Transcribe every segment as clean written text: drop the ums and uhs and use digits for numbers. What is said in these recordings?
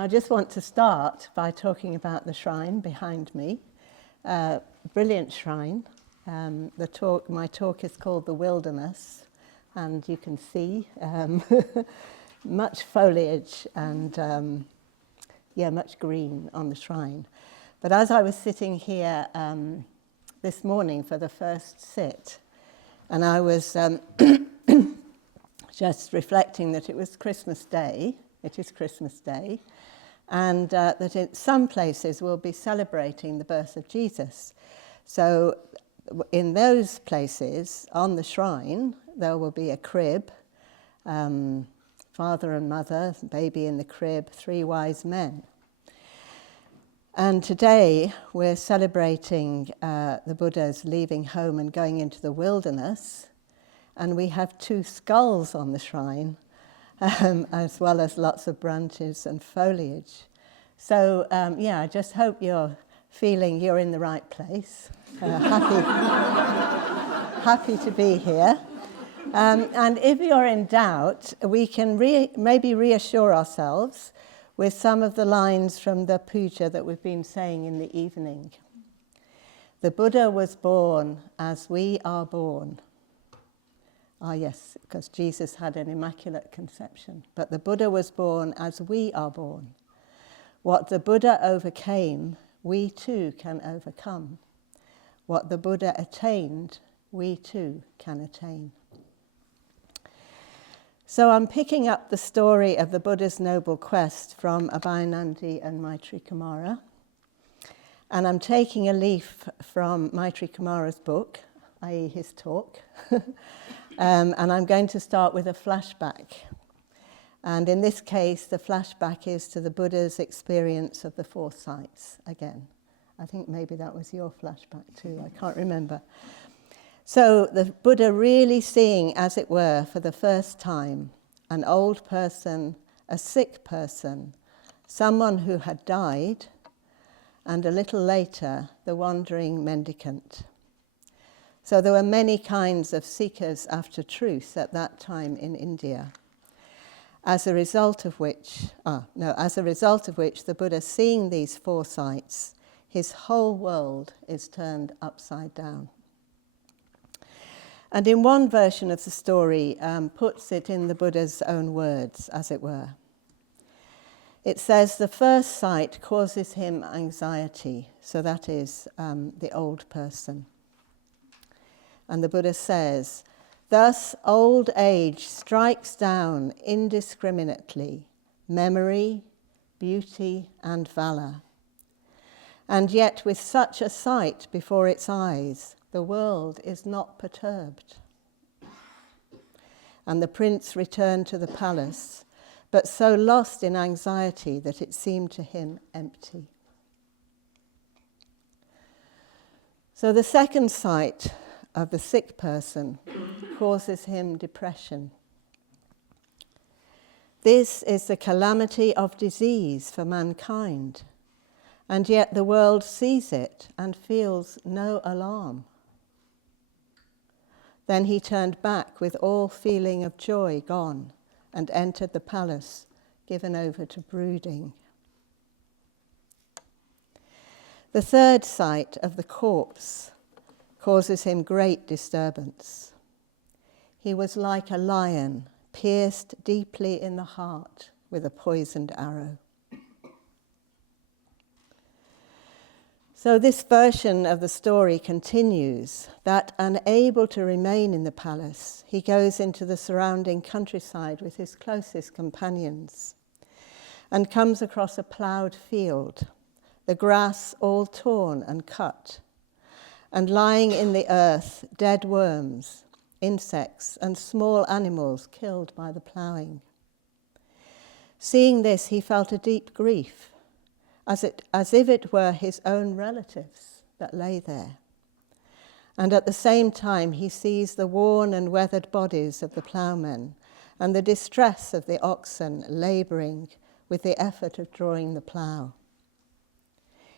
I just want to start by talking about the shrine behind me. Brilliant shrine. My talk is called The Wilderness, and you can see much foliage and much green on the shrine. But as I was sitting here this morning for the first sit, and I was just reflecting that it was Christmas Day, and that in some places we'll be celebrating the birth of Jesus. So in those places, on the shrine, there will be a crib, father and mother, baby in the crib, 3 wise men. And today we're celebrating the Buddha's leaving home and going into the wilderness, and we have 2 skulls on the shrine, as well as lots of branches and foliage. So I just hope you're feeling you're in the right place. Happy to be here. And if you're in doubt, we can maybe reassure ourselves with some of the lines from the puja that we've been saying in the evening. The Buddha was born as we are born. Ah, yes, because Jesus had an immaculate conception. But the Buddha was born as we are born. What the Buddha overcame, we too can overcome. What the Buddha attained, we too can attain. So I'm picking up the story of the Buddha's noble quest from Abhayanandi and Maitreyi, and I'm taking a leaf from Maitreyi's book, i.e. his talk, and I'm going to start with a flashback. And in this case, the flashback is to the Buddha's experience of the 4 sights again. I think maybe that was your flashback too, I can't remember. So the Buddha really seeing, as it were, for the first time, an old person, a sick person, someone who had died, and a little later, the wandering mendicant. So there were many kinds of seekers after truth at that time in India. As a result of which the Buddha, seeing these 4 sights, his whole world is turned upside down. And in one version of the story, puts it in the Buddha's own words, as it were. It says, the first sight causes him anxiety, so that is the old person. And the Buddha says, thus old age strikes down indiscriminately memory, beauty, and valor. And yet with such a sight before its eyes, the world is not perturbed. And the prince returned to the palace, but so lost in anxiety that it seemed to him empty. So the second sight of the sick person causes him depression. This is the calamity of disease for mankind, and yet the world sees it and feels no alarm. Then he turned back with all feeling of joy gone and entered the palace, given over to brooding. The third sight of the corpse causes him great disturbance. He was like a lion pierced deeply in the heart with a poisoned arrow. So this version of the story continues that, unable to remain in the palace, he goes into the surrounding countryside with his closest companions and comes across a ploughed field, the grass all torn and cut, and lying in the earth dead worms, insects, and small animals killed by the ploughing. Seeing this, he felt a deep grief, as if it were his own relatives that lay there. And at the same time, he sees the worn and weathered bodies of the ploughmen and the distress of the oxen labouring with the effort of drawing the plough.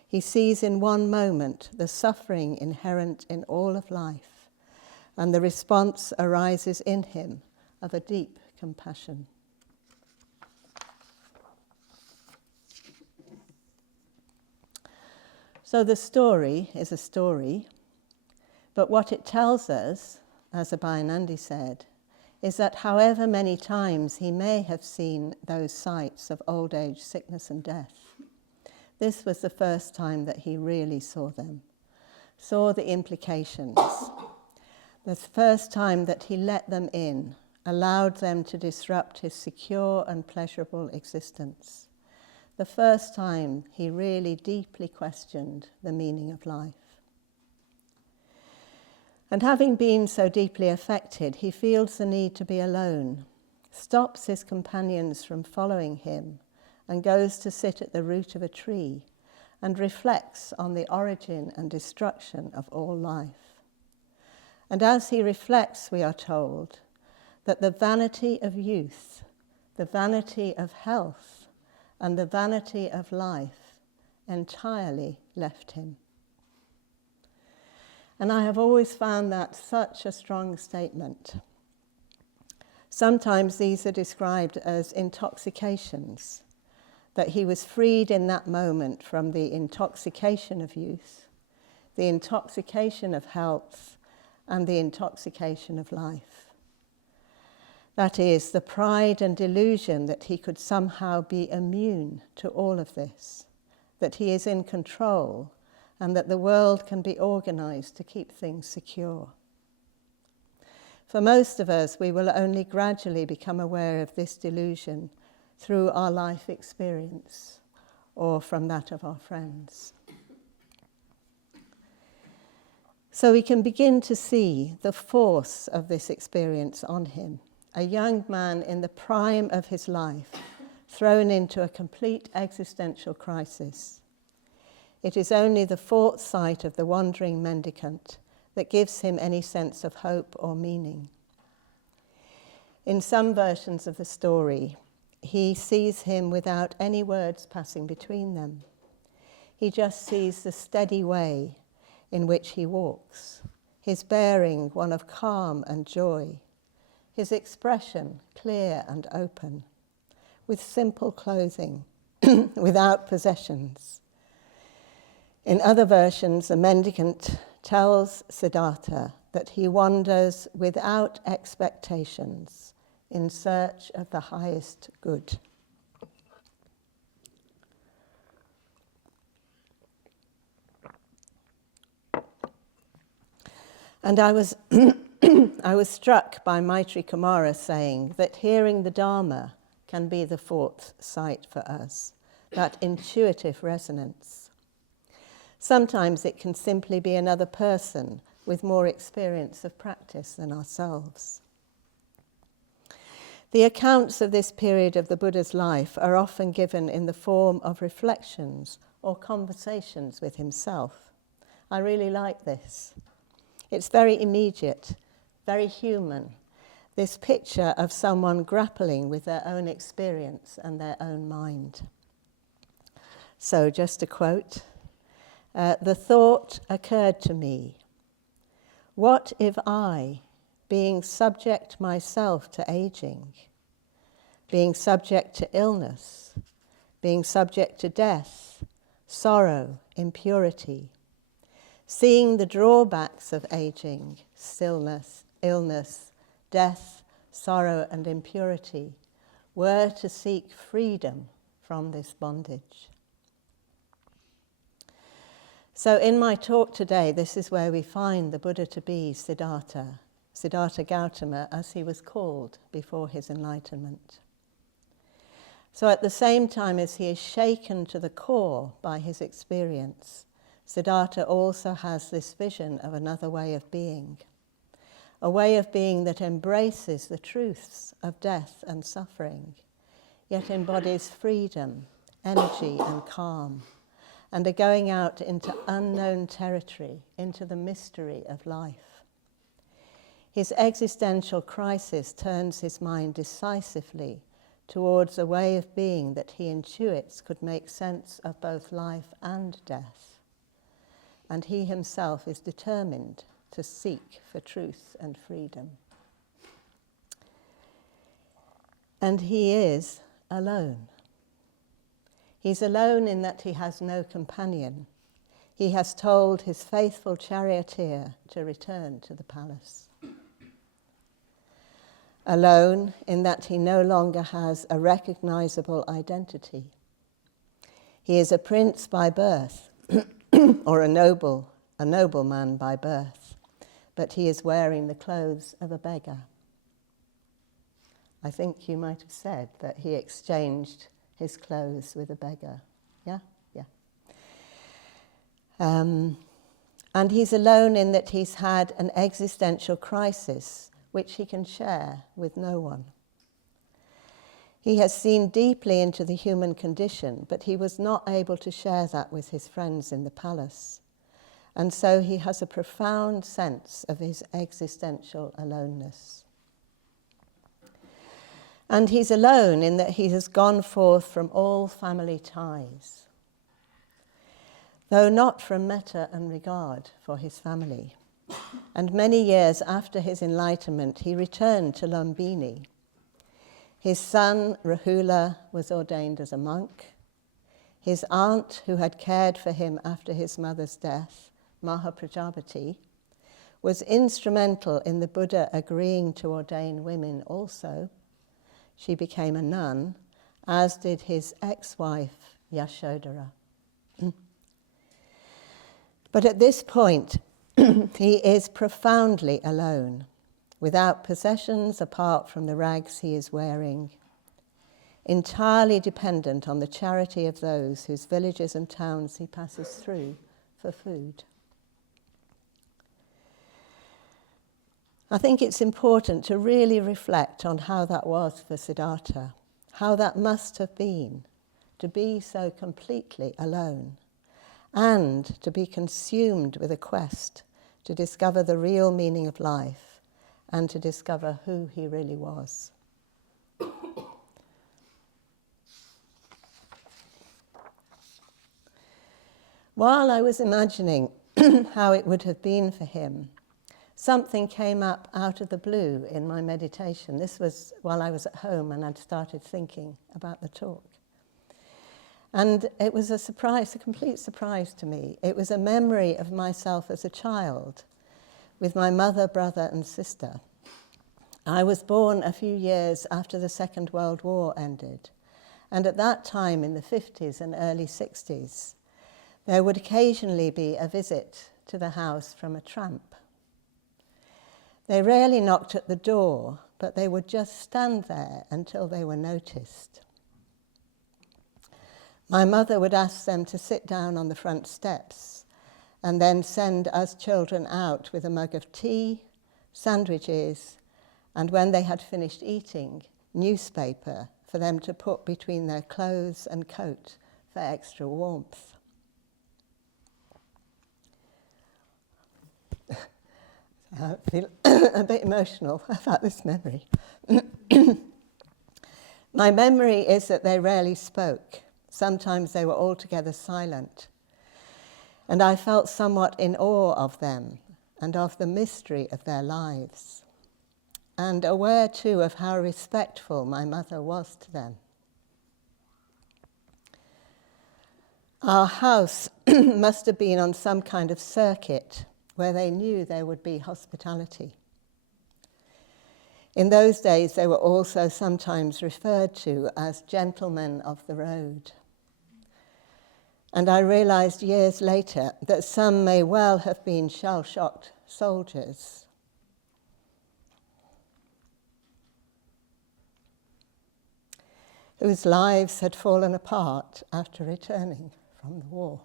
He sees in one moment the suffering inherent in all of life, and the response arises in him of a deep compassion. So the story is a story, but what it tells us, as Abhayanandi said, is that however many times he may have seen those sights of old age, sickness and death, this was the first time that he really saw them, saw the implications. The first time that he let them in, allowed them to disrupt his secure and pleasurable existence. The first time he really deeply questioned the meaning of life. And having been so deeply affected, he feels the need to be alone, stops his companions from following him, and goes to sit at the root of a tree and reflects on the origin and destruction of all life. And as he reflects, we are told that the vanity of youth, the vanity of health, and the vanity of life entirely left him. And I have always found that such a strong statement. Sometimes these are described as intoxications, that he was freed in that moment from the intoxication of youth, the intoxication of health, and the intoxication of life. That is, the pride and delusion that he could somehow be immune to all of this, that he is in control, and that the world can be organized to keep things secure. For most of us, we will only gradually become aware of this delusion through our life experience or from that of our friends. So we can begin to see the force of this experience on him, a young man in the prime of his life, thrown into a complete existential crisis. It is only the fourth sight of the wandering mendicant that gives him any sense of hope or meaning. In some versions of the story, he sees him without any words passing between them. He just sees the steady way in which he walks, his bearing one of calm and joy, his expression clear and open, with simple clothing, without possessions. In other versions, the mendicant tells Siddhartha that he wanders without expectations in search of the highest good. And I was struck by Maitreyi Kumara saying that hearing the Dharma can be the fourth sight for us, that intuitive resonance. Sometimes it can simply be another person with more experience of practice than ourselves. The accounts of this period of the Buddha's life are often given in the form of reflections or conversations with himself. I really like this. It's very immediate, very human, this picture of someone grappling with their own experience and their own mind. So just a quote. The thought occurred to me, what if I, being subject myself to aging, being subject to illness, being subject to death, sorrow, impurity, seeing the drawbacks of aging, stillness, illness, death, sorrow and impurity, were to seek freedom from this bondage. So in my talk today, this is where we find the Buddha to be Siddhartha Gautama, as he was called before his enlightenment. So at the same time as he is shaken to the core by his experience, Siddhartha also has this vision of another way of being, a way of being that embraces the truths of death and suffering, yet embodies freedom, energy and calm, and a going out into unknown territory, into the mystery of life. His existential crisis turns his mind decisively towards a way of being that he intuits could make sense of both life and death. And he himself is determined to seek for truth and freedom. And he is alone. He's alone in that he has no companion. he has told his faithful charioteer to return to the palace. Alone in that he no longer has a recognizable identity. He is a prince by birth, or a nobleman by birth, but he is wearing the clothes of a beggar. I think you might have said that he exchanged his clothes with a beggar. Yeah? Yeah. And he's alone in that he's had an existential crisis which he can share with no one. He has seen deeply into the human condition, but he was not able to share that with his friends in the palace. And so he has a profound sense of his existential aloneness. And he's alone in that he has gone forth from all family ties, though not from metta and regard for his family. And many years after his enlightenment, he returned to Lumbini. His son, Rahula, was ordained as a monk. His aunt, who had cared for him after his mother's death, Mahaprajapati, was instrumental in the Buddha agreeing to ordain women also. She became a nun, as did his ex-wife, Yashodhara. But at this point, he is profoundly alone, without possessions apart from the rags he is wearing, entirely dependent on the charity of those whose villages and towns he passes through for food. I think it's important to really reflect on how that was for Siddhartha, how that must have been to be so completely alone, and to be consumed with a quest to discover the real meaning of life and to discover who he really was. While I was imagining how it would have been for him, something came up out of the blue in my meditation. This was while I was at home and I'd started thinking about the talk. And it was a surprise, a complete surprise to me. It was a memory of myself as a child with my mother, brother, and sister. I was born a few years after the Second World War ended. And at that time, in the 50s and early 60s, there would occasionally be a visit to the house from a tramp. They rarely knocked at the door, but they would just stand there until they were noticed. My mother would ask them to sit down on the front steps and then send us children out with a mug of tea, sandwiches, and when they had finished eating, newspaper for them to put between their clothes and coat for extra warmth. I feel a bit emotional about this memory. My memory is that they rarely spoke. Sometimes they were altogether silent. And I felt somewhat in awe of them and of the mystery of their lives, and aware too of how respectful my mother was to them. Our house must have been on some kind of circuit where they knew there would be hospitality. In those days, they were also sometimes referred to as gentlemen of the road. And I realized years later that some may well have been shell-shocked soldiers. Whose lives had fallen apart after returning from the war.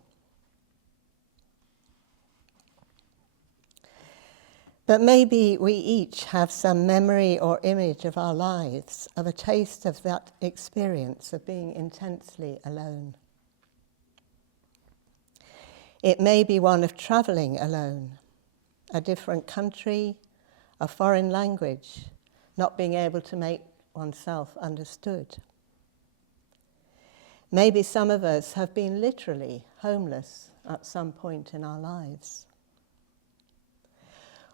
But maybe we each have some memory or image of our lives, of a taste of that experience of being intensely alone. It may be one of traveling alone, a different country, a foreign language, not being able to make oneself understood. Maybe some of us have been literally homeless at some point in our lives.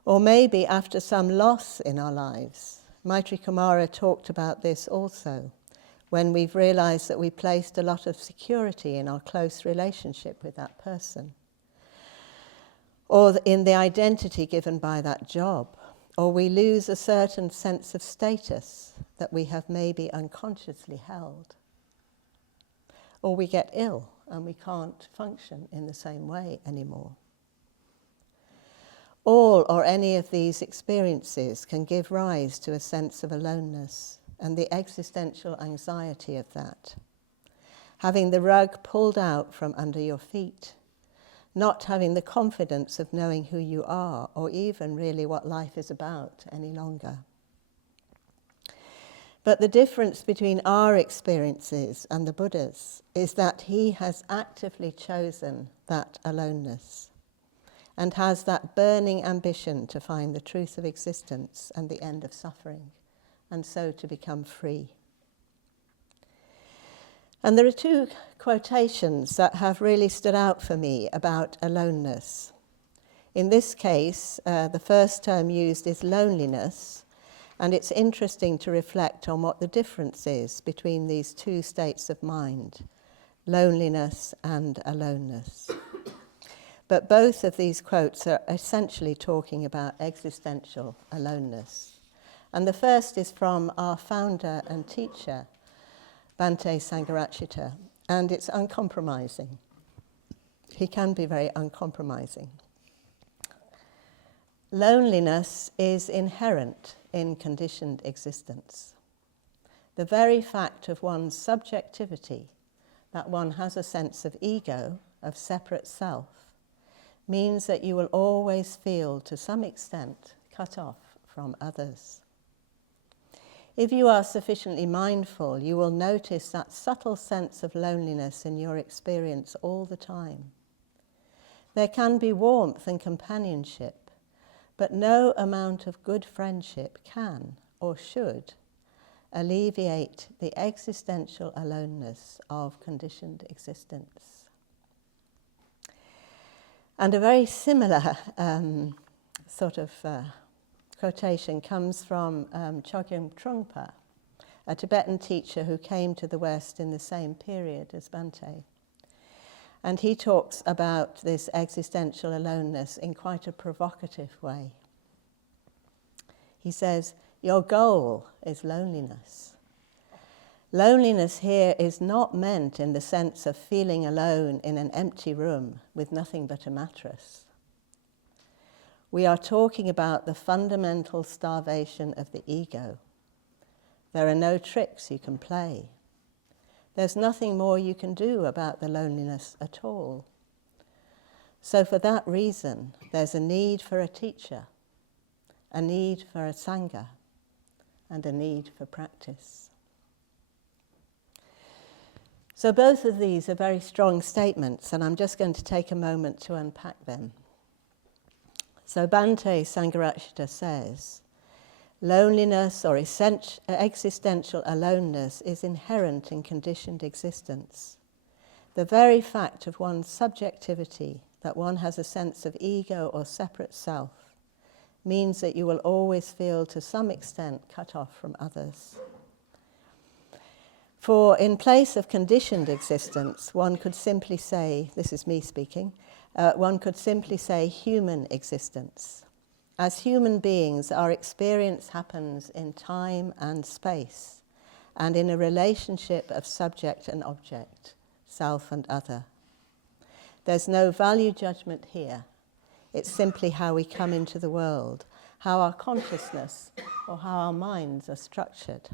Or maybe after some loss in our lives. Maitreyi Kumara talked about this also, when we've realized that we placed a lot of security in our close relationship with that person. or in the identity given by that job, or we lose a certain sense of status that we have maybe unconsciously held, or we get ill and we can't function in the same way anymore. All or any of these experiences can give rise to a sense of aloneness and the existential anxiety of that. Having the rug pulled out from under your feet, not having the confidence of knowing who you are or even really what life is about any longer. But the difference between our experiences and the Buddha's is that he has actively chosen that aloneness and has that burning ambition to find the truth of existence and the end of suffering, and so to become free. And there are two quotations that have really stood out for me about aloneness. In this case, the first term used is loneliness, and it's interesting to reflect on what the difference is between these two states of mind, loneliness and aloneness. But both of these quotes are essentially talking about existential aloneness. And the first is from our founder and teacher, Bhante Sangharakshita, and it's uncompromising. He can be very uncompromising. Loneliness is inherent in conditioned existence. The very fact of one's subjectivity, that one has a sense of ego, of separate self, means that you will always feel, to some extent, cut off from others. If you are sufficiently mindful, you will notice that subtle sense of loneliness in your experience all the time. There can be warmth and companionship, but no amount of good friendship can or should alleviate the existential aloneness of conditioned existence. And a very similar quotation comes from Chogyam Trungpa, a Tibetan teacher who came to the West in the same period as Bhante. And he talks about this existential aloneness in quite a provocative way. He says, your goal is loneliness. Loneliness here is not meant in the sense of feeling alone in an empty room with nothing but a mattress. We are talking about the fundamental starvation of the ego. There are no tricks you can play. There's nothing more you can do about the loneliness at all. So for that reason, there's a need for a teacher, a need for a sangha, and a need for practice. So both of these are very strong statements, and I'm just going to take a moment to unpack them. So Bhante Sangharakshita says, loneliness or existential aloneness is inherent in conditioned existence. The very fact of one's subjectivity, that one has a sense of ego or separate self, means that you will always feel to some extent cut off from others. For in place of conditioned existence, one could simply say, this is me speaking, one could simply say human existence. As human beings, our experience happens in time and space, and in a relationship of subject and object, self and other. There's no value judgment here. It's simply how we come into the world, how our consciousness or how our minds are structured.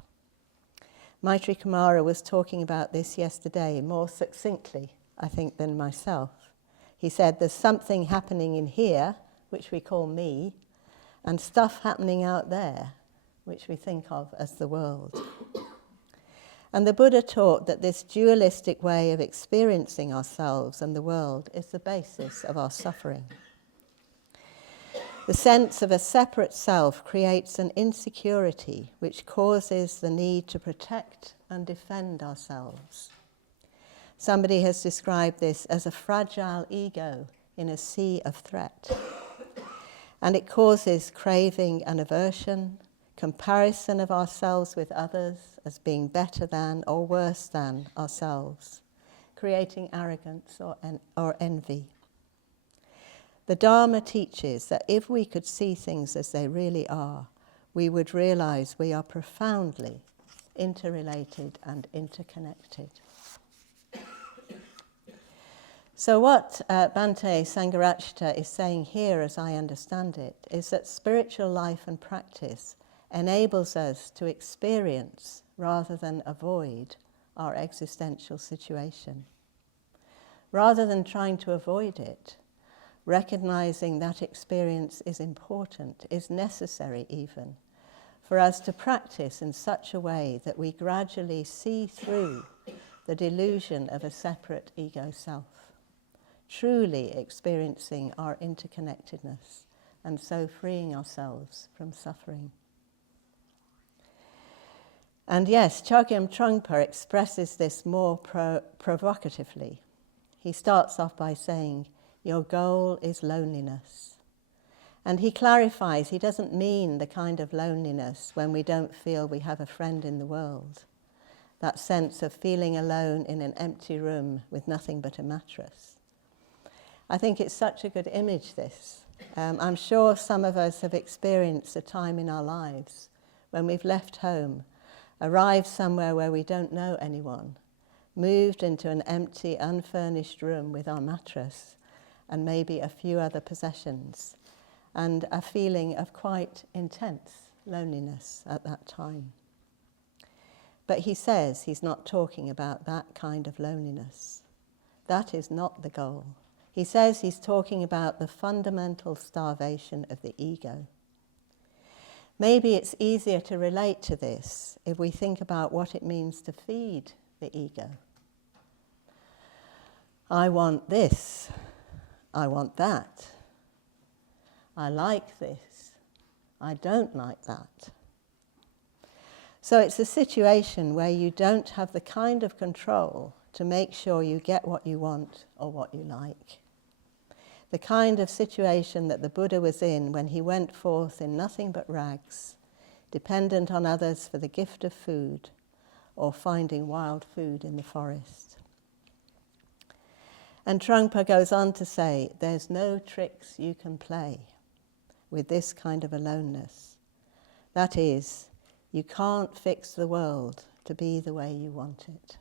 Maitreyi Kumara was talking about this yesterday more succinctly, I think, than myself. He said there's something happening in here, which we call me, and stuff happening out there, which we think of as the world. And the Buddha taught that this dualistic way of experiencing ourselves and the world is the basis of our suffering. The sense of a separate self creates an insecurity which causes the need to protect and defend ourselves. Somebody has described this as a fragile ego in a sea of threat. And it causes craving and aversion, comparison of ourselves with others as being better than or worse than ourselves, creating arrogance or envy. The Dharma teaches that if we could see things as they really are, we would realize we are profoundly interrelated and interconnected. So what Bhante Sangharakshita is saying here, as I understand it, is that spiritual life and practice enables us to experience rather than avoid our existential situation. Rather than trying to avoid it, recognizing that experience is important, is necessary even, for us to practice in such a way that we gradually see through the delusion of a separate ego self, truly experiencing our interconnectedness and so freeing ourselves from suffering. And yes, Chogyam Trungpa expresses this more provocatively. He starts off by saying, your goal is loneliness. And he clarifies, he doesn't mean the kind of loneliness when we don't feel we have a friend in the world, that sense of feeling alone in an empty room with nothing but a mattress. I think it's such a good image, this. I'm sure some of us have experienced a time in our lives when we've left home, arrived somewhere where we don't know anyone, moved into an empty, unfurnished room with our mattress and maybe a few other possessions, and a feeling of quite intense loneliness at that time. But he says he's not talking about that kind of loneliness. That is not the goal. He says he's talking about the fundamental starvation of the ego. Maybe it's easier to relate to this if we think about what it means to feed the ego. I want this. I want that. I like this. I don't like that. So it's a situation where you don't have the kind of control to make sure you get what you want or what you like. The kind of situation that the Buddha was in when he went forth in nothing but rags, dependent on others for the gift of food or finding wild food in the forest. And Trungpa goes on to say, there's no tricks you can play with this kind of aloneness. That is, you can't fix the world to be the way you want it.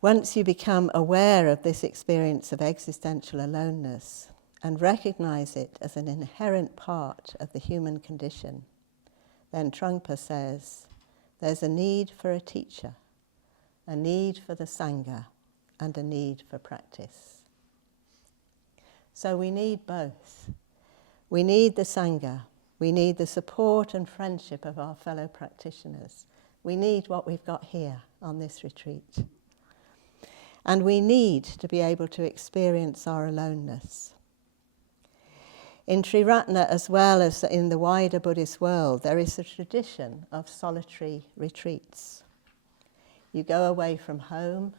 Once you become aware of this experience of existential aloneness and recognize it as an inherent part of the human condition, then Trungpa says, there's a need for a teacher, a need for the Sangha, and a need for practice. So we need both. We need the Sangha. We need the support and friendship of our fellow practitioners. We need what we've got here on this retreat. And we need to be able to experience our aloneness. In Triratna, as well as in the wider Buddhist world, there is a tradition of solitary retreats. You go away from home,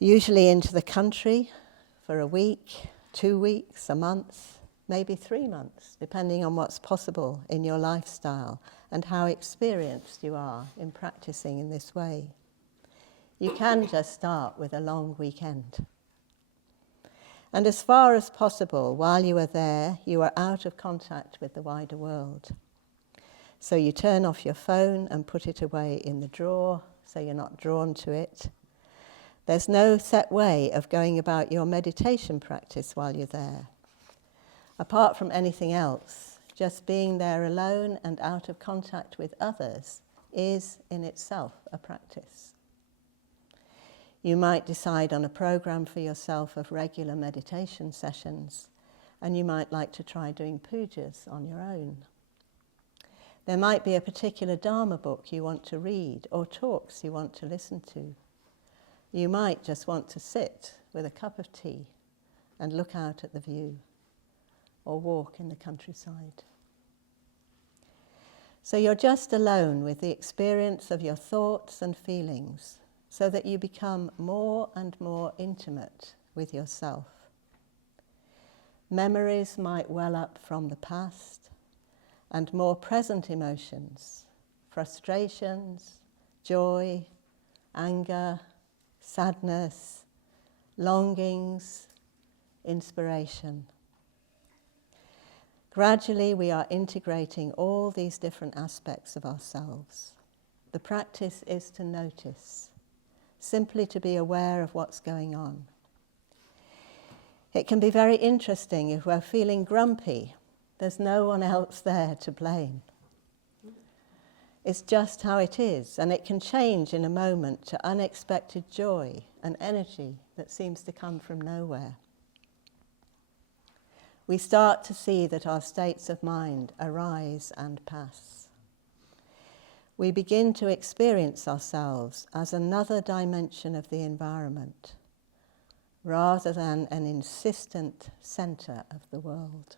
usually into the country for a week, 2 weeks, a month, maybe 3 months, depending on what's possible in your lifestyle and how experienced you are in practicing in this way. You can just start with a long weekend. And as far as possible, while you are there, you are out of contact with the wider world. So you turn off your phone and put it away in the drawer so you're not drawn to it. There's no set way of going about your meditation practice while you're there. Apart from anything else, just being there alone and out of contact with others is in itself a practice. You might decide on a program for yourself of regular meditation sessions, and you might like to try doing pujas on your own. There might be a particular Dharma book you want to read or talks you want to listen to. You might just want to sit with a cup of tea and look out at the view or walk in the countryside. So you're just alone with the experience of your thoughts and feelings, so that you become more and more intimate with yourself. Memories might well up from the past, and more present emotions, frustrations, joy, anger, sadness, longings, inspiration. Gradually, we are integrating all these different aspects of ourselves. The practice is to notice, simply to be aware of what's going on. It can be very interesting if we're feeling grumpy. There's no one else there to blame. It's just how it is, and it can change in a moment to unexpected joy and energy that seems to come from nowhere. We start to see that our states of mind arise and pass. We begin to experience ourselves as another dimension of the environment, rather than an insistent centre of the world.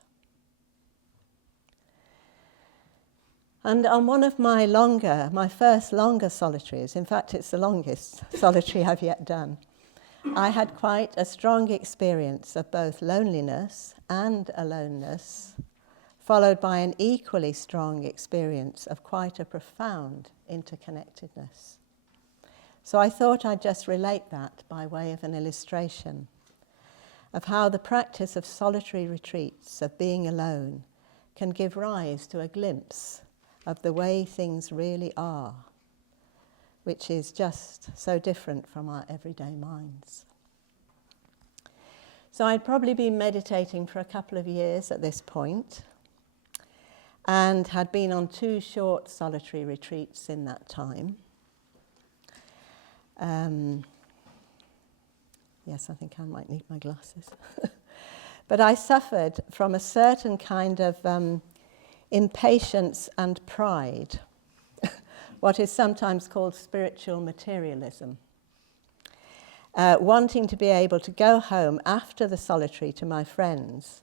And on one of my first longer solitaries, in fact it's the longest solitary I've yet done, I had quite a strong experience of both loneliness and aloneness, followed by an equally strong experience of quite a profound interconnectedness. So I thought I'd just relate that by way of an illustration of how the practice of solitary retreats, of being alone, can give rise to a glimpse of the way things really are, which is just so different from our everyday minds. So I'd probably been meditating for a couple of years at this point, and had been on 2 short solitary retreats in that time. Yes, I think I might need my glasses. But I suffered from a certain kind of impatience and pride, what is sometimes called spiritual materialism. Wanting to be able to go home after the solitary to my friends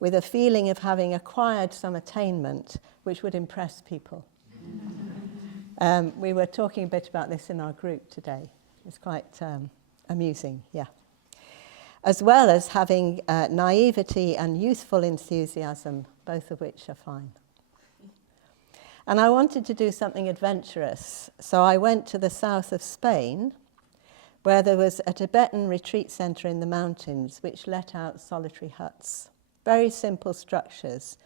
with a feeling of having acquired some attainment which would impress people. We were talking a bit about this in our group today. It's quite amusing, yeah. As well as having naivety and youthful enthusiasm, both of which are fine. And I wanted to do something adventurous, so I went to the south of Spain, where there was a Tibetan retreat centre in the mountains which let out solitary huts. Very simple structures,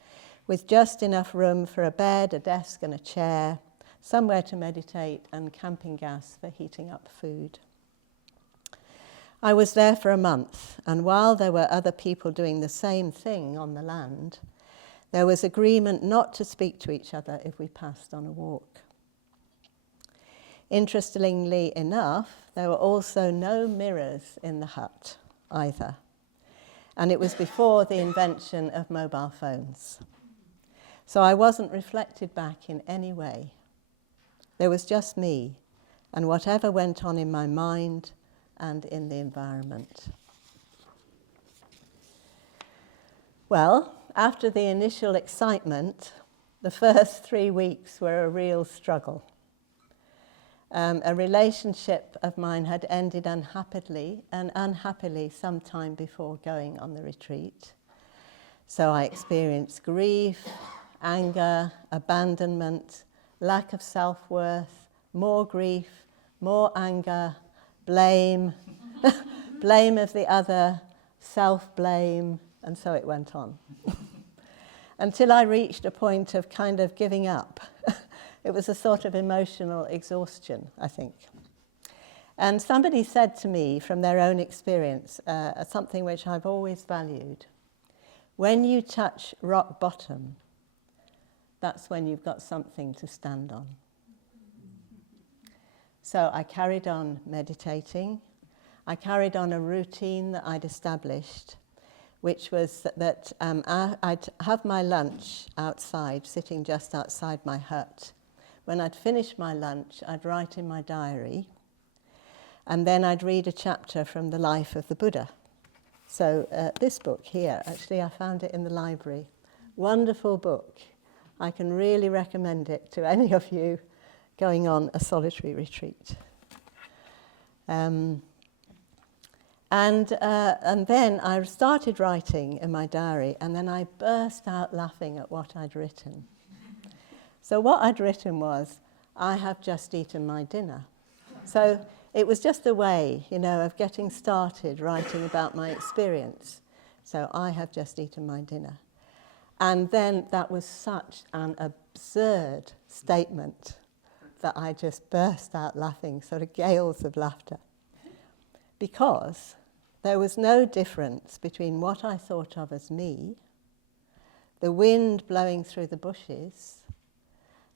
with just enough room for a bed, a desk and a chair, somewhere to meditate, and camping gas for heating up food. I was there for a month, and while there were other people doing the same thing on the land, there was agreement not to speak to each other if we passed on a walk. Interestingly enough, there were also no mirrors in the hut either, and it was before the invention of mobile phones. So I wasn't reflected back in any way. There was just me and whatever went on in my mind and in the environment. Well, after the initial excitement, the first 3 weeks were a real struggle. A relationship of mine had ended unhappily some time before going on the retreat. So I experienced grief, anger, abandonment, lack of self-worth, more grief, more anger, blame, blame of the other, self-blame, and so it went on. Until I reached a point of kind of giving up. It was a sort of emotional exhaustion, I think. And somebody said to me from their own experience, something which I've always valued. When you touch rock bottom, that's when you've got something to stand on. So I carried on meditating. I carried on a routine that I'd established, which was that I'd have my lunch outside, sitting just outside my hut. When I'd finished my lunch, I'd write in my diary, and then I'd read a chapter from the life of the Buddha. So this book here, actually I found it in the library. Wonderful book. I can really recommend it to any of you going on a solitary retreat. And then I started writing in my diary, and then I burst out laughing at what I'd written. So what I'd written was, I have just eaten my dinner. So it was just a way, of getting started writing about my experience. So I have just eaten my dinner. And then that was such an absurd statement that I just burst out laughing, sort of gales of laughter. Because there was no difference between what I thought of as me, the wind blowing through the bushes,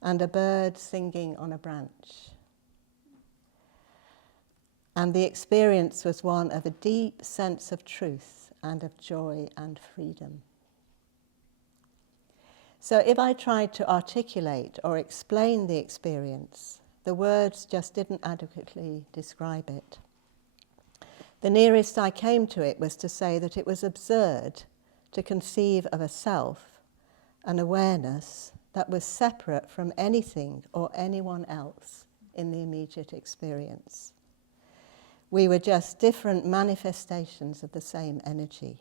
and a bird singing on a branch. And the experience was one of a deep sense of truth and of joy and freedom. So if I tried to articulate or explain the experience, the words just didn't adequately describe it. The nearest I came to it was to say that it was absurd to conceive of a self, an awareness that was separate from anything or anyone else in the immediate experience. We were just different manifestations of the same energy.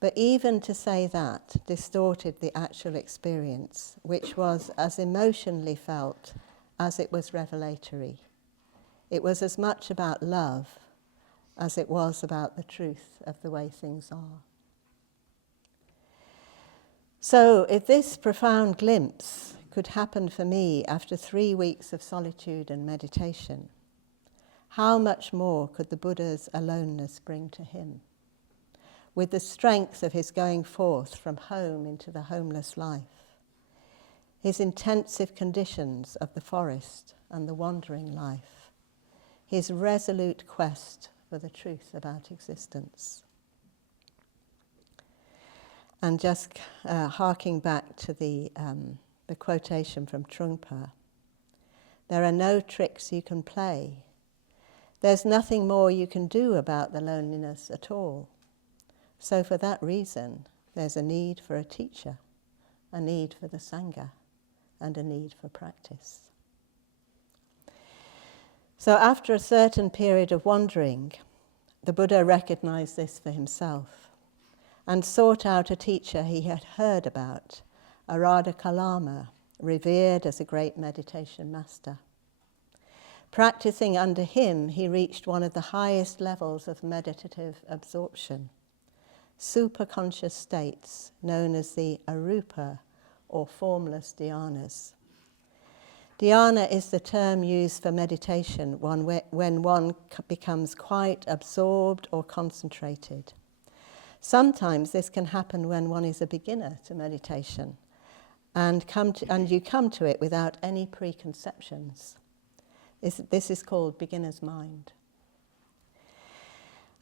But even to say that distorted the actual experience, which was as emotionally felt as it was revelatory. It was as much about love as it was about the truth of the way things are. So if this profound glimpse could happen for me after 3 weeks of solitude and meditation, how much more could the Buddha's aloneness bring to him? With the strength of his going forth from home into the homeless life, his intensive conditions of the forest and the wandering life, his resolute quest for the truth about existence. And just harking back to the quotation from Trungpa, there are no tricks you can play. There's nothing more you can do about the loneliness at all. So for that reason, there's a need for a teacher, a need for the Sangha, and a need for practice. So after a certain period of wandering, the Buddha recognized this for himself and sought out a teacher he had heard about, a Radha Kalama, revered as a great meditation master. Practicing under him, he reached one of the highest levels of meditative absorption, superconscious states known as the arupa or formless dhyanas. Dhyana is the term used for meditation when one becomes quite absorbed or concentrated. Sometimes this can happen when one is a beginner to meditation and you come to it without any preconceptions. This is called beginner's mind.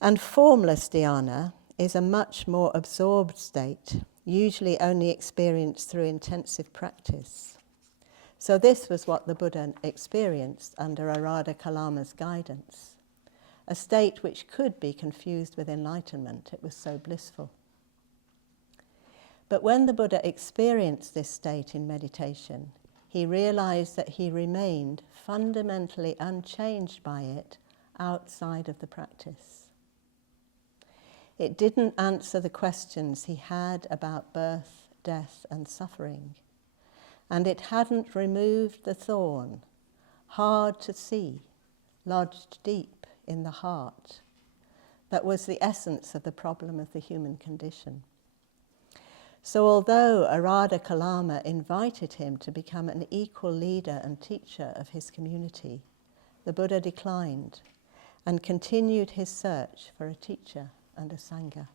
And formless dhyana is a much more absorbed state, usually only experienced through intensive practice. So this was what the Buddha experienced under Radha Kalama's guidance, a state which could be confused with enlightenment. It was so blissful. But when the Buddha experienced this state in meditation, he realized that he remained fundamentally unchanged by it outside of the practice. It didn't answer the questions he had about birth, death, and suffering. And it hadn't removed the thorn, hard to see, lodged deep in the heart, that was the essence of the problem of the human condition. So although Radha Kalama invited him to become an equal leader and teacher of his community, the Buddha declined and continued his search for a teacher and a Sangha.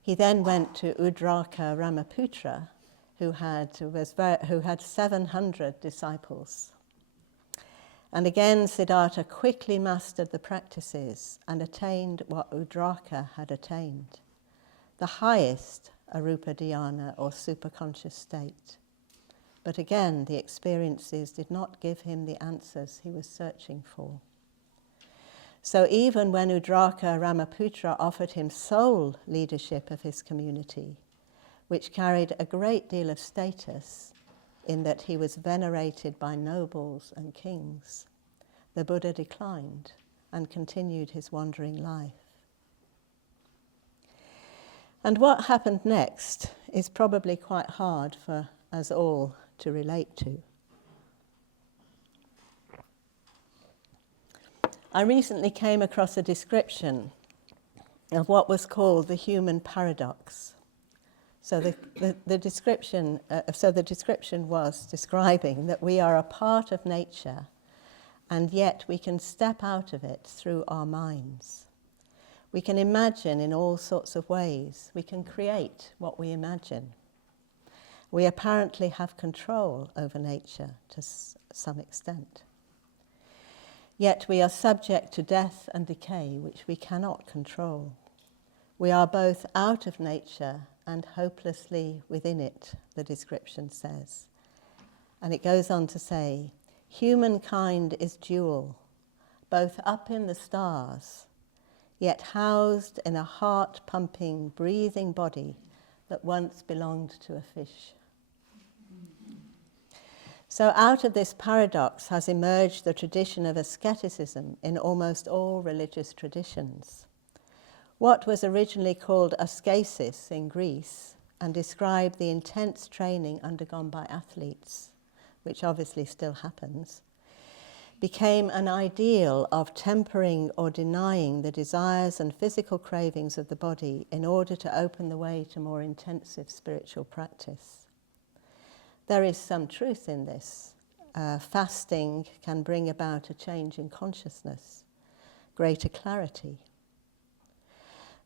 He then went to Udraka Ramaputra, who had 700 disciples. And again, Siddhartha quickly mastered the practices and attained what Udraka had attained, the highest arupa dhyana or superconscious state. But again, the experiences did not give him the answers he was searching for. So even when Udraka Ramaputra offered him sole leadership of his community, which carried a great deal of status in that he was venerated by nobles and kings, the Buddha declined and continued his wandering life. And what happened next is probably quite hard for us all to relate to. I recently came across a description of what was called the human paradox. So the description was describing that we are a part of nature, and yet we can step out of it through our minds. We can imagine in all sorts of ways. We can create what we imagine. We apparently have control over nature to some extent. Yet we are subject to death and decay, which we cannot control. We are both out of nature and hopelessly within it, the description says. And it goes on to say, humankind is dual, both up in the stars, yet housed in a heart-pumping, breathing body that once belonged to a fish. So out of this paradox has emerged the tradition of asceticism in almost all religious traditions. What was originally called ascesis in Greece and described the intense training undergone by athletes, which obviously still happens, became an ideal of tempering or denying the desires and physical cravings of the body in order to open the way to more intensive spiritual practice. There is some truth in this. Fasting can bring about a change in consciousness, greater clarity.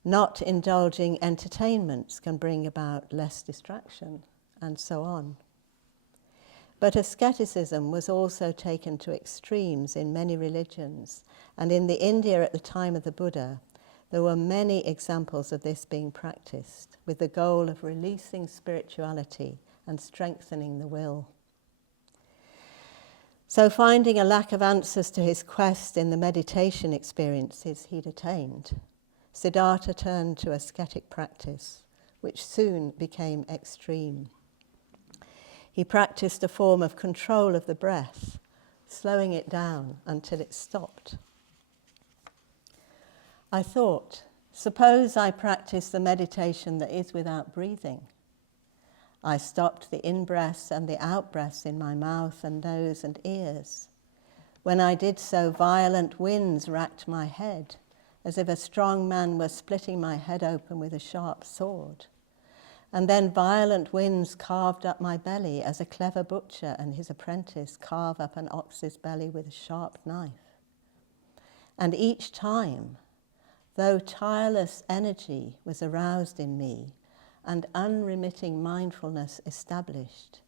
Not indulging entertainments can bring about less distraction, and so on. But asceticism was also taken to extremes in many religions, and in the India at the time of the Buddha, there were many examples of this being practiced, with the goal of releasing spirituality and strengthening the will. So finding a lack of answers to his quest in the meditation experiences he'd attained, Siddhartha turned to ascetic practice, which soon became extreme. He practiced a form of control of the breath, slowing it down until it stopped. I thought, suppose I practice the meditation that is without breathing. I stopped the in-breaths and the out-breaths in my mouth and nose and ears. When I did so, violent winds racked my head, as if a strong man were splitting my head open with a sharp sword. And then violent winds carved up my belly as a clever butcher and his apprentice carve up an ox's belly with a sharp knife. And each time, though tireless energy was aroused in me and unremitting mindfulness established,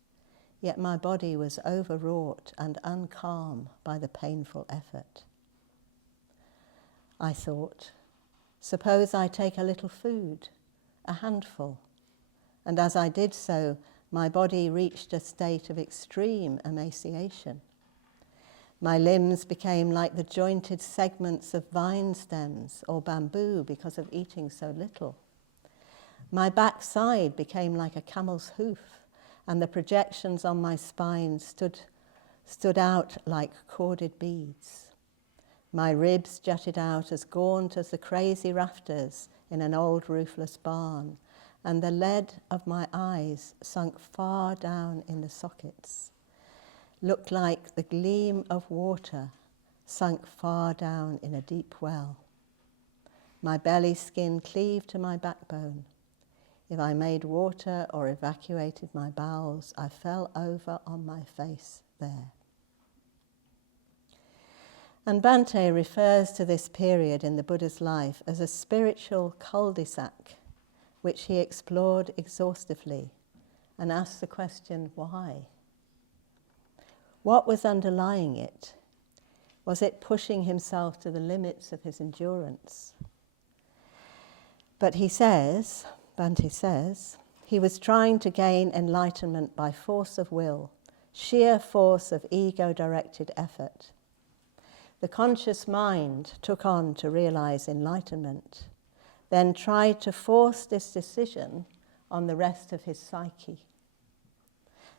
yet my body was overwrought and uncalm by the painful effort. I thought, suppose I take a little food, a handful, and as I did so, my body reached a state of extreme emaciation. My limbs became like the jointed segments of vine stems or bamboo because of eating so little. My backside became like a camel's hoof, and the projections on my spine stood out like corded beads. My ribs jutted out as gaunt as the crazy rafters in an old roofless barn, and the lead of my eyes sunk far down in the sockets, looked like the gleam of water sunk far down in a deep well. My belly skin cleaved to my backbone. If I made water or evacuated my bowels, I fell over on my face there. And Bhante refers to this period in the Buddha's life as a spiritual cul-de-sac, which he explored exhaustively and asked the question, why? What was underlying it? Was it pushing himself to the limits of his endurance? But he says, Bhante says, he was trying to gain enlightenment by force of will, sheer force of ego-directed effort. The conscious mind took on to realize enlightenment, then tried to force this decision on the rest of his psyche.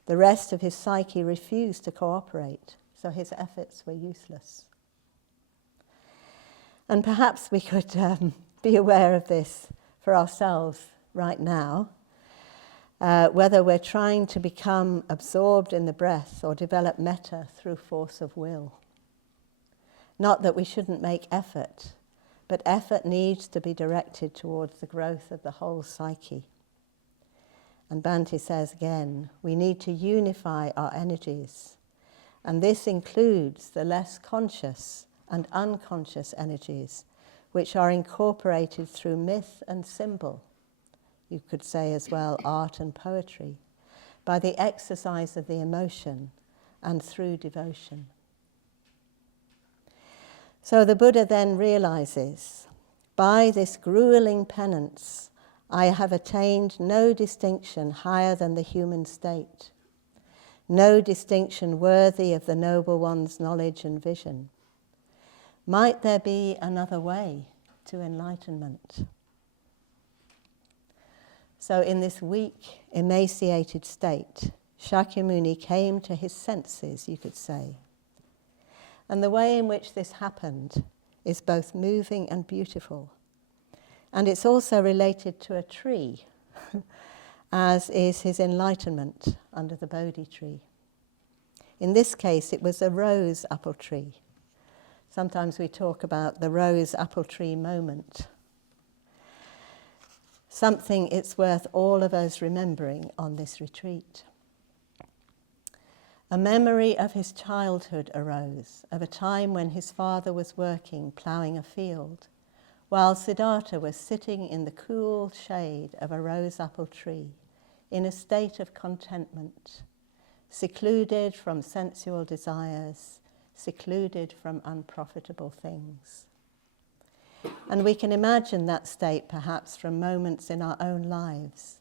The rest of his psyche refused to cooperate, so his efforts were useless. And perhaps we could be aware of this for ourselves right now, whether we're trying to become absorbed in the breath or develop metta through force of will. Not that we shouldn't make effort, but effort needs to be directed towards the growth of the whole psyche. And Bhante says again, we need to unify our energies, and this includes the less conscious and unconscious energies, which are incorporated through myth and symbol, you could say as well art and poetry, by the exercise of the emotion and through devotion. So the Buddha then realizes, by this grueling penance, I have attained no distinction higher than the human state, no distinction worthy of the Noble One's knowledge and vision. Might there be another way to enlightenment? So in this weak, emaciated state, Shakyamuni came to his senses, you could say. And the way in which this happened is both moving and beautiful. And it's also related to a tree, as is his enlightenment under the Bodhi tree. In this case, it was a rose apple tree. Sometimes we talk about the rose apple tree moment. Something it's worth all of us remembering on this retreat. A memory of his childhood arose, of a time when his father was working, ploughing a field, while Siddhartha was sitting in the cool shade of a rose apple tree, in a state of contentment, secluded from sensual desires, secluded from unprofitable things. And we can imagine that state perhaps from moments in our own lives.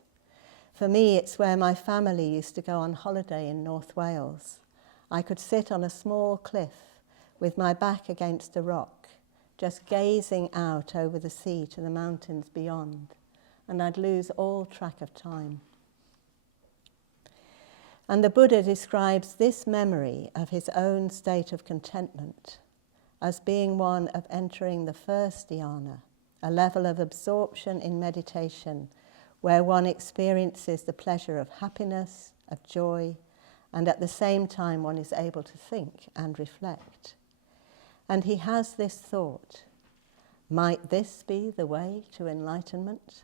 For me, it's where my family used to go on holiday in North Wales. I could sit on a small cliff with my back against a rock, just gazing out over the sea to the mountains beyond, and I'd lose all track of time. And the Buddha describes this memory of his own state of contentment as being one of entering the first dhyana, a level of absorption in meditation where one experiences the pleasure of happiness, of joy, and at the same time one is able to think and reflect. And he has this thought, might this be the way to enlightenment?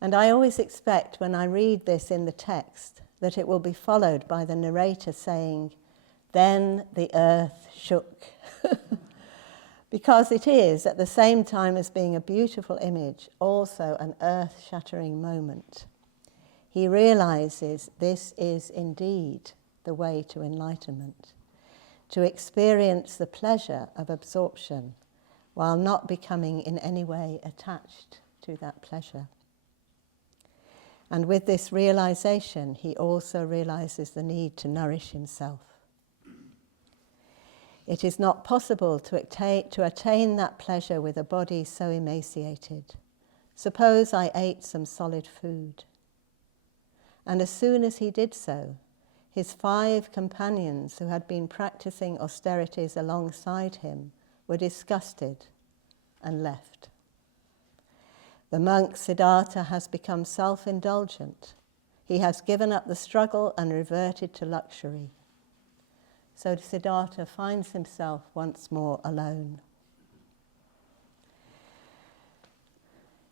And I always expect when I read this in the text that it will be followed by the narrator saying, then the earth shook. Because it is, at the same time as being a beautiful image, also an earth-shattering moment. He realizes this is indeed the way to enlightenment, to experience the pleasure of absorption while not becoming in any way attached to that pleasure. And with this realization, he also realizes the need to nourish himself. It is not possible to attain that pleasure with a body so emaciated. Suppose I ate some solid food. And as soon as he did so, his 5 companions who had been practicing austerities alongside him were disgusted and left. The monk Siddhartha has become self-indulgent. He has given up the struggle and reverted to luxury. So Siddhartha finds himself once more alone.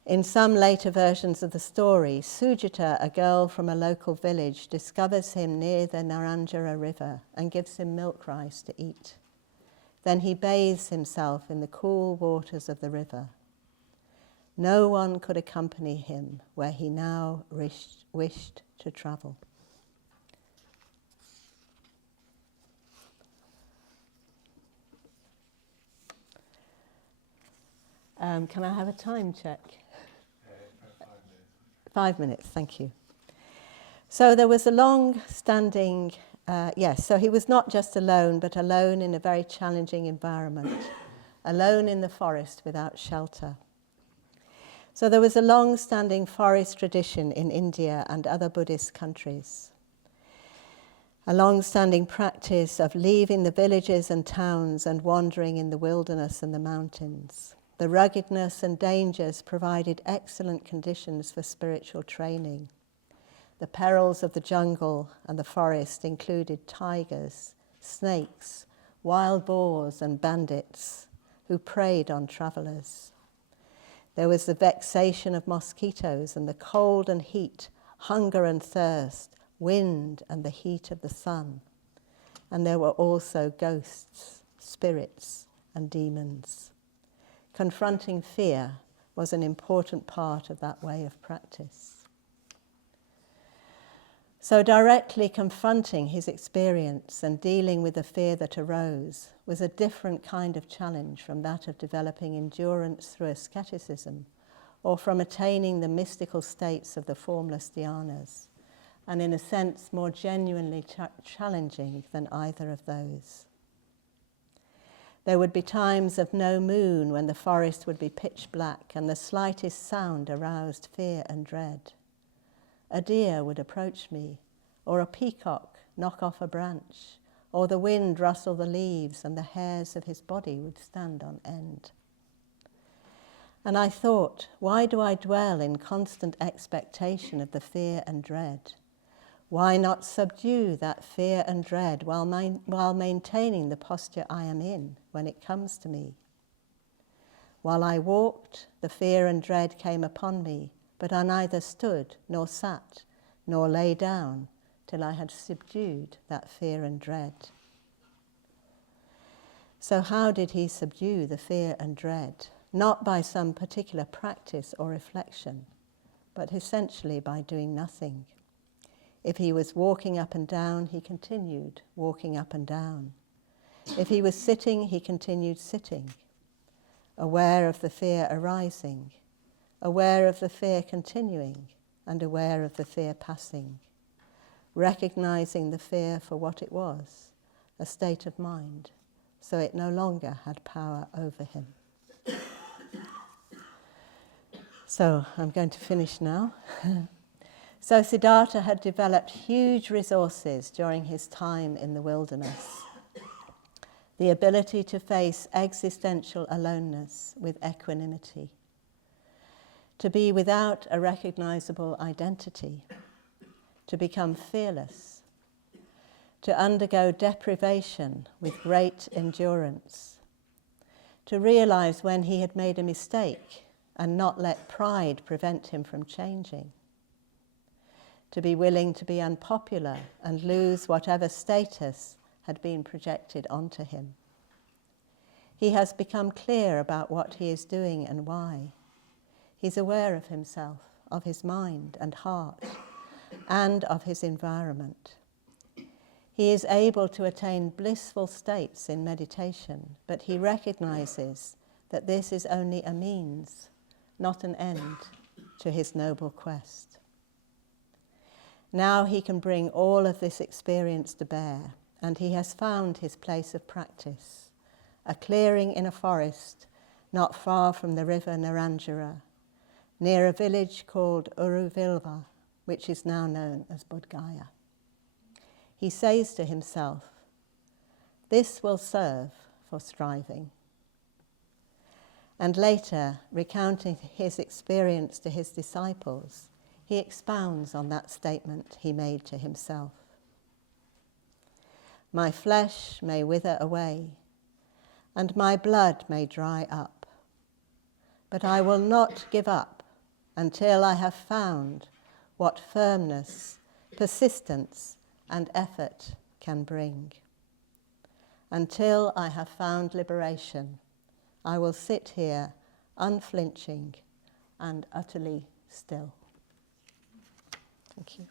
In some later versions of the story, Sujata, a girl from a local village, discovers him near the Naranjara river and gives him milk rice to eat. Then he bathes himself in the cool waters of the river. No one could accompany him where he now wished to travel. Can I have a time check? 5 minutes, thank you. So there was a long-standing, so he was not just alone, but alone in a very challenging environment, alone in the forest without shelter. So there was a long-standing forest tradition in India and other Buddhist countries. A long-standing practice of leaving the villages and towns and wandering in the wilderness and the mountains. The ruggedness and dangers provided excellent conditions for spiritual training. The perils of the jungle and the forest included tigers, snakes, wild boars and bandits who preyed on travellers. There was the vexation of mosquitoes and the cold and heat, hunger and thirst, wind and the heat of the sun. And there were also ghosts, spirits, and demons. Confronting fear was an important part of that way of practice. So directly confronting his experience and dealing with the fear that arose was a different kind of challenge from that of developing endurance through asceticism or from attaining the mystical states of the formless dhyanas, and in a sense more genuinely challenging than either of those. There would be times of no moon when the forest would be pitch black and the slightest sound aroused fear and dread. A deer would approach me, or a peacock knock off a branch, or the wind rustle the leaves and the hairs of his body would stand on end. And I thought, why do I dwell in constant expectation of the fear and dread? Why not subdue that fear and dread while maintaining the posture I am in when it comes to me? While I walked, the fear and dread came upon me, but I neither stood nor sat nor lay down till I had subdued that fear and dread. So how did he subdue the fear and dread? Not by some particular practice or reflection, but essentially by doing nothing. If he was walking up and down, he continued walking up and down. If he was sitting, he continued sitting, aware of the fear arising, aware of the fear continuing, and aware of the fear passing, recognizing the fear for what it was, a state of mind, so it no longer had power over him. So I'm going to finish now. So Siddhartha had developed huge resources during his time in the wilderness. The ability to face existential aloneness with equanimity, to be without a recognizable identity, to become fearless, to undergo deprivation with great endurance, to realize when he had made a mistake and not let pride prevent him from changing, to be willing to be unpopular and lose whatever status had been projected onto him. He has become clear about what he is doing and why. He's aware of himself, of his mind and heart, and of his environment. He is able to attain blissful states in meditation, but he recognizes that this is only a means, not an end, to his noble quest. Now he can bring all of this experience to bear, and he has found his place of practice, a clearing in a forest not far from the river Naranjara, near a village called Uruvilva, which is now known as Bodh Gaya. He says to himself, "This will serve for striving." And later, recounting his experience to his disciples, he expounds on that statement he made to himself. "My flesh may wither away, and my blood may dry up, but I will not give up until I have found what firmness, persistence, and effort can bring. Until I have found liberation, I will sit here unflinching and utterly still." Thank you.